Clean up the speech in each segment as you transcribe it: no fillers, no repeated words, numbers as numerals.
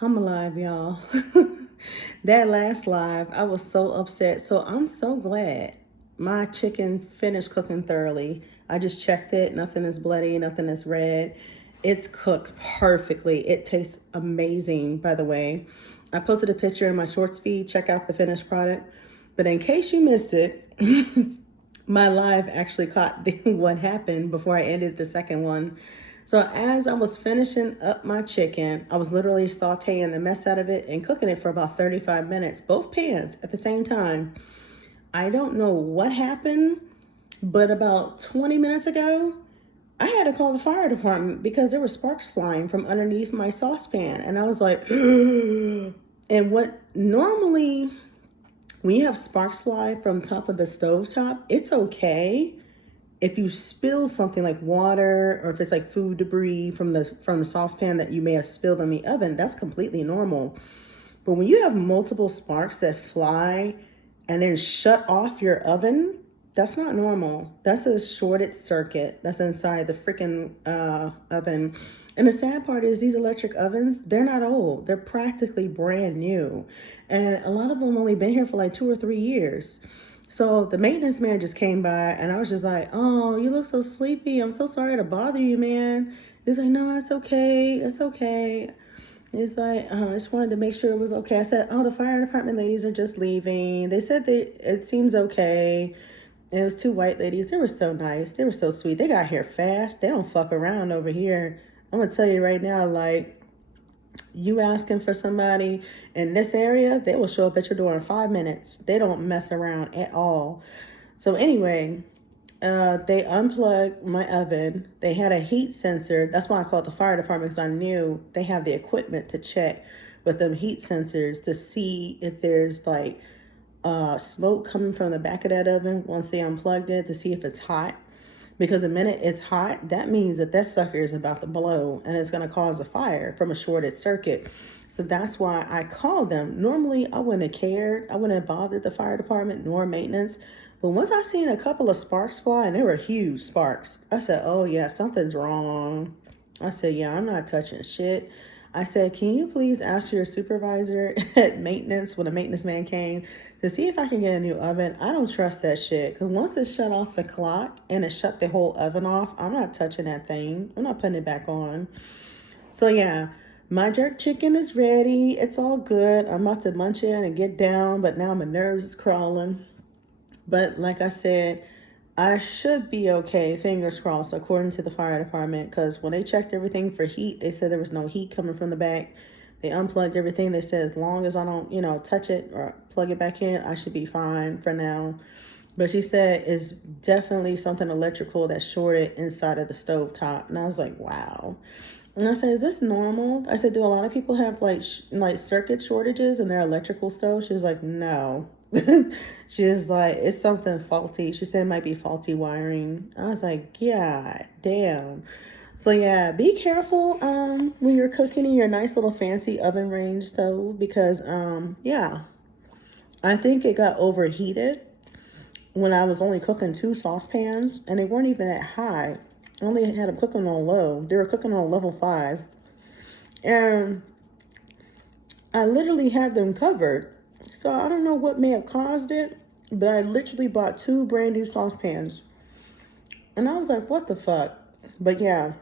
I'm alive, y'all. That last live, I was so upset. So I'm so glad my chicken finished cooking thoroughly. I just checked it. Nothing is bloody, nothing is red. It's cooked perfectly. It tastes amazing, by the way. I posted a picture in my shorts feed. Check out the finished product. But in case you missed it, my live actually caught what happened before I ended the second one. So as I was finishing up my chicken, I was literally sauteing the mess out of it and cooking it for about 35 minutes, both pans at the same time. I don't know what happened, but about 20 minutes ago, I had to call the fire department because there were sparks flying from underneath my saucepan. And I was like, and what normally when you have sparks fly from top of the stove top, it's okay if you spill something like water or if it's like food debris from the saucepan that you may have spilled in the oven. That's completely normal. But when you have multiple sparks that fly and then shut off your oven, that's not normal. That's a shorted circuit that's inside the freaking oven. And the sad part is these electric ovens, they're not old. They're practically brand new. And a lot of them only been here for like 2 or 3 years. So the maintenance man just came by and I was just like, oh, you look so sleepy. I'm so sorry to bother you, man. He's like, no, it's okay. It's okay. It's like, I just wanted to make sure it was okay. I said, oh, the fire department ladies are just leaving. They said it seems okay. And it was two white ladies. They were so nice. They were so sweet. They got here fast. They don't fuck around over here. I'm going to tell you right now, like, you asking for somebody in this area, they will show up at your door in 5 minutes. They don't mess around at all. So anyway, they unplugged my oven. They had a heat sensor. That's why I called the fire department, because I knew they have the equipment to check with them heat sensors to see if there's like smoke coming from the back of that oven once they unplugged it, to see if it's hot. Because the minute it's hot, that means that sucker is about to blow and it's going to cause a fire from a shorted circuit. So that's why I called them. Normally, I wouldn't have cared. I wouldn't have bothered the fire department nor maintenance. But once I seen a couple of sparks fly, and they were huge sparks, I said, oh yeah, something's wrong. I said, yeah, I'm not touching shit. I said, can you please ask your supervisor at maintenance when the maintenance man came to see if I can get a new oven? I don't trust that shit. Because once it shut off the clock and it shut the whole oven off, I'm not touching that thing. I'm not putting it back on. So yeah, my jerk chicken is ready. It's all good. I'm about to munch in and get down, but now my nerves is crawling. But like I said, I should be okay, fingers crossed, according to the fire department, because when they checked everything for heat, they said there was no heat coming from the back. They unplugged everything. They said as long as I don't, touch it or plug it back in, I should be fine for now. But she said it's definitely something electrical that's shorted inside of the stove top. And I was like, wow. And I said, is this normal? I said, do a lot of people have like circuit shortages in their electrical stove? She was like, no. She was like, it's something faulty. She said it might be faulty wiring. I was like, yeah, damn. So yeah, be careful when you're cooking in your nice little fancy oven range stove, because yeah, I think it got overheated when I was only cooking 2 saucepans, and they weren't even that high. I only had them cooking on low. They were cooking on level 5. And I literally had them covered. So I don't know what may have caused it, but I literally bought 2 brand new saucepans. And I was like, what the fuck? But yeah,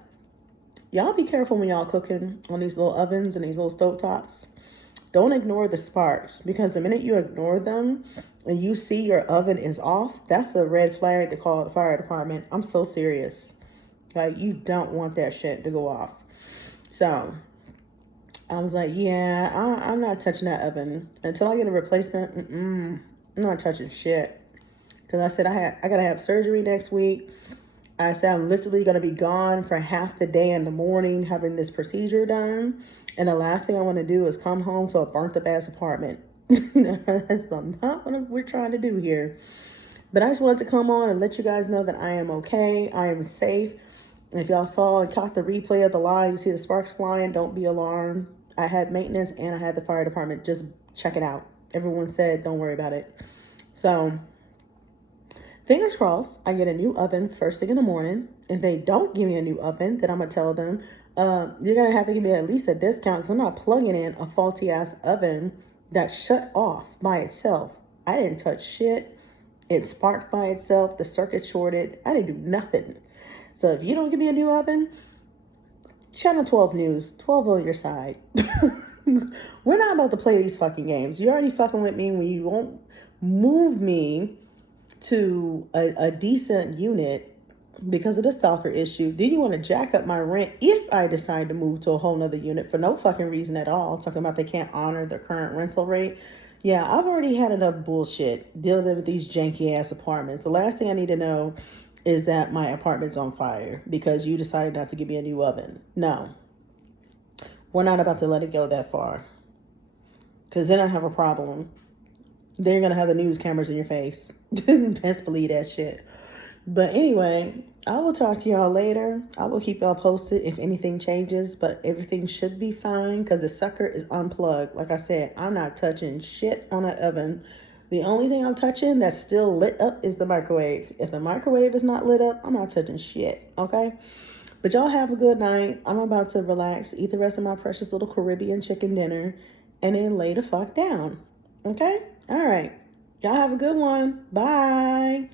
y'all be careful when y'all cooking on these little ovens and these little stove tops. Don't ignore the sparks, because the minute you ignore them and you see your oven is off, that's a red flag to call the fire department. I'm so serious. Like, you don't want that shit to go off. So I was like, yeah, I'm not touching that oven until I get a replacement. I'm not touching shit. Because I said I gotta have surgery next week. I said I'm literally gonna be gone for half the day in the morning having this procedure done. And the last thing I want to do is come home to a burnt up ass apartment. That's not what we're trying to do here. But I just wanted to come on and let you guys know that I am okay. I am safe. If y'all saw and caught the replay of the live, you see the sparks flying, don't be alarmed. I had maintenance and I had the fire department. Just check it out. Everyone said, don't worry about it. So fingers crossed, I get a new oven first thing in the morning. If they don't give me a new oven, then I'm going to tell them, You're going to have to give me at least a discount because I'm not plugging in a faulty ass oven that shut off by itself. I didn't touch shit. It sparked by itself. The circuit shorted. I didn't do nothing. So if you don't give me a new oven, Channel 12 News, 12 on your side. We're not about to play these fucking games. You're already fucking with me when you won't move me to a decent unit because of the stalker issue. Then you want to jack up my rent if I decide to move to a whole nother unit for no fucking reason at all. Talking about they can't honor the current rental rate. Yeah, I've already had enough bullshit dealing with these janky ass apartments. The last thing I need to know is that my apartment's on fire because you decided not to give me a new oven. No, we're not about to let it go that far. Because then I have a problem. Then you're going to have the news cameras in your face. Best believe that shit. But anyway, I will talk to y'all later. I will keep y'all posted if anything changes. But everything should be fine because the sucker is unplugged. Like I said, I'm not touching shit on that oven. The only thing I'm touching that's still lit up is the microwave. If the microwave is not lit up, I'm not touching shit. Okay? But y'all have a good night. I'm about to relax, eat the rest of my precious little Caribbean chicken dinner, and then lay the fuck down. Okay? All right. Y'all have a good one. Bye.